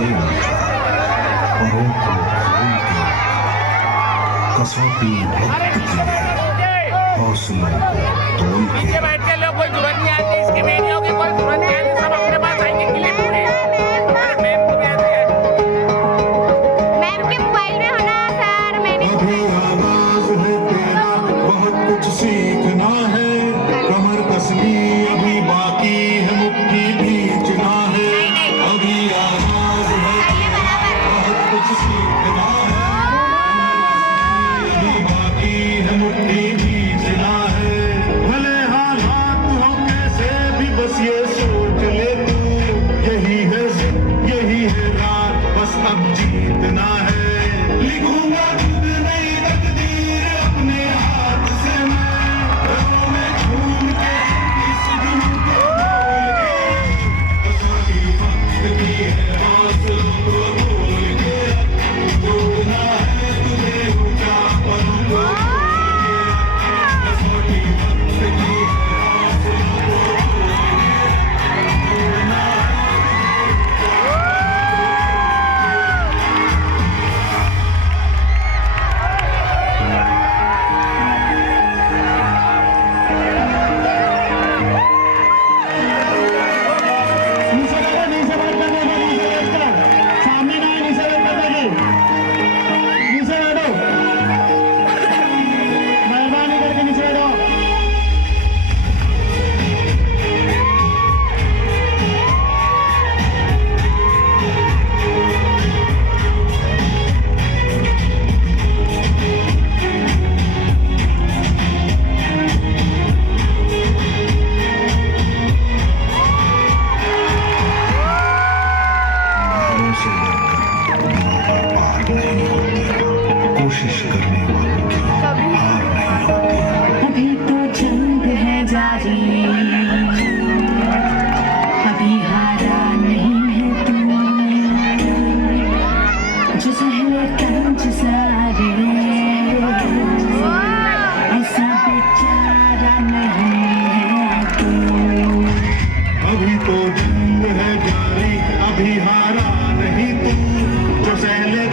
परों को खोल के कसौटी वक्त की है, हौसलों को तोल के। बैठ के लोग कोई जरूरत नहीं आती इसकी वीडियो की, कोई जरूरत नहीं आती, सब अपने पास आएंगे क्लिप पूरे। मैम को भी आती है, मैम के मोबाइल में होना सर। मैंने अभी आगाज है तेरा, बहुत कुछ सीखना है, कमर कसनी अभी बाकी है, मुट्ठी भींचना है। अभी आगाज है बहुत कुछ सीखना है, अभी बाकी है, मुट्ठी भींचना है। भले हालात हो कैसे भी बस ये सोच ले तू, यही है रात, बस अब जीतना है। लिखूंगा खुद नई तकदीर अपने हाथ से मैं, रंगों में झूम के इस दिल को बोल के, कसौटी वक्त की है, हौसलों को बोल के, जोड़ना है तुझे ऊंचा पल को बोल के, कसौटी वक्त की है, हौसलों को बोल के, जोड़ना है। से बढ़कर दिलों का पार नहीं होती, कोशिश करने वालों की हार नहीं होती। अभी तो जंग है जारी, अभी हारा नहीं है तू, जो सहले कंच सारे, ऐसा बेचारा नहीं है तू। अभी तो जंग है जारी, अभी हारा नहीं तू, जो सहले